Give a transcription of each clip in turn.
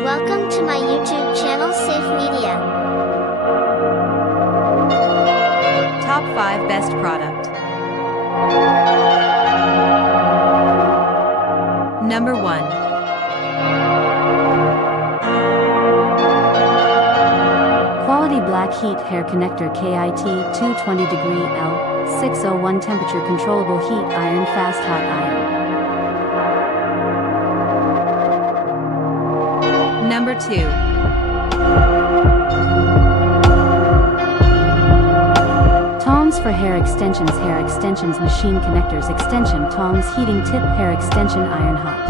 Welcome to my YouTube channel Safe Media. Top 5 Best Product. Number 1. Quality Black Heat Hair Connector KIT 220°L 601 Temperature Controllable Heat Iron Fast Hot Iron. Number 2. Tongs for Hair Extensions Machine Connectors Extension Tongs Heating Tip Hair Extension Iron Hot.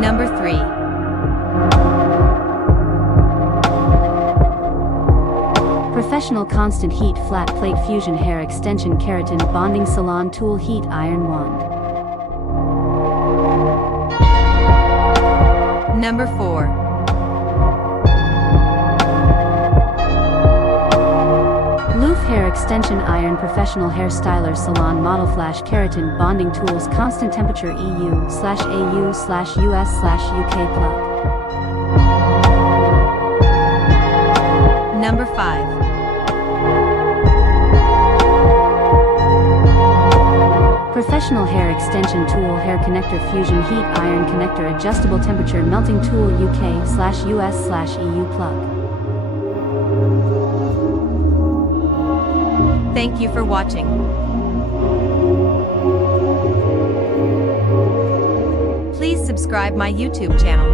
Number 3. Professional Constant Heat Flat Plate Fusion Hair Extension Keratin Bonding Salon Tool Heat Iron Wand. Number 4. Loof Hair Extension Iron Professional Hair Styler Salon Model Flash Keratin Bonding Tools Constant Temperature EU/AU/US/UK Plug. Number 5. Professional Hair Extension Tool Hair Connector Fusion Heat Iron Connector Adjustable Temperature Melting Tool UK/US/EU Plug. Thank you for watching. Please subscribe my YouTube channel.